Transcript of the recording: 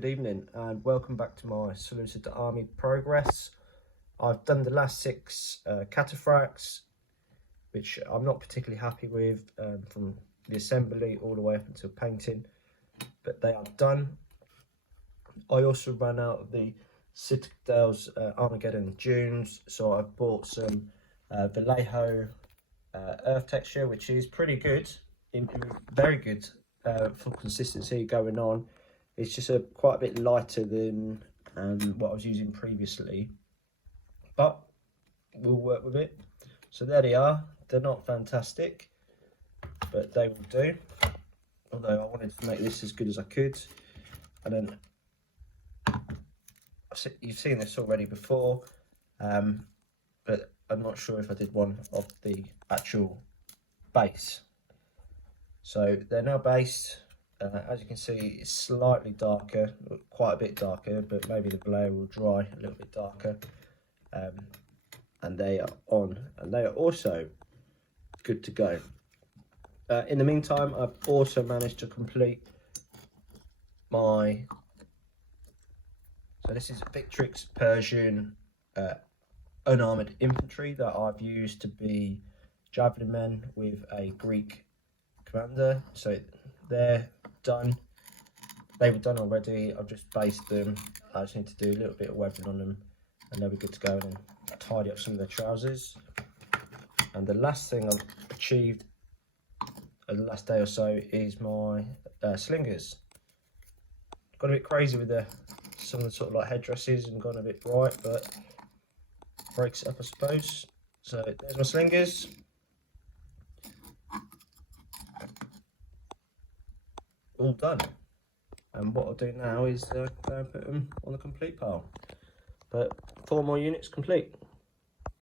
good evening and welcome back to my Seleucid army progress. I've done the last 6 Cataphracts, which I'm not particularly happy with, from the assembly all the way up until painting, but they are done. I also ran out of the Citadel's Armageddon Dunes, so I've bought some Vallejo earth texture, which is pretty good, very good for consistency going on. It's just quite a bit lighter than what I was using previously, but we'll work with it. So there they are. They're not fantastic, but they will do. Although I wanted to make this as good as I could. And then you've seen this already before, but I'm not sure if I did one of the actual base. So they're now based. As you can see, it's slightly darker, quite a bit darker, but maybe the blade will dry a little bit darker. And they are on, and they are also good to go. In the meantime, I've also managed to complete my, so this is Victrix Persian unarmoured infantry that I've used to be javelin men with a Greek commander. So they're done. They were done already. I've just based them. I just need to do a little bit of webbing on them and they'll be good to go, and then tidy up some of their trousers. And the last thing I've achieved in the last day or so is my slingers. Got a bit crazy with some of the sort of like headdresses and gone a bit bright, but breaks it up, I suppose. So there's my slingers. All done. And what I'll do now is go and put them on the complete pile. But 4 more units complete.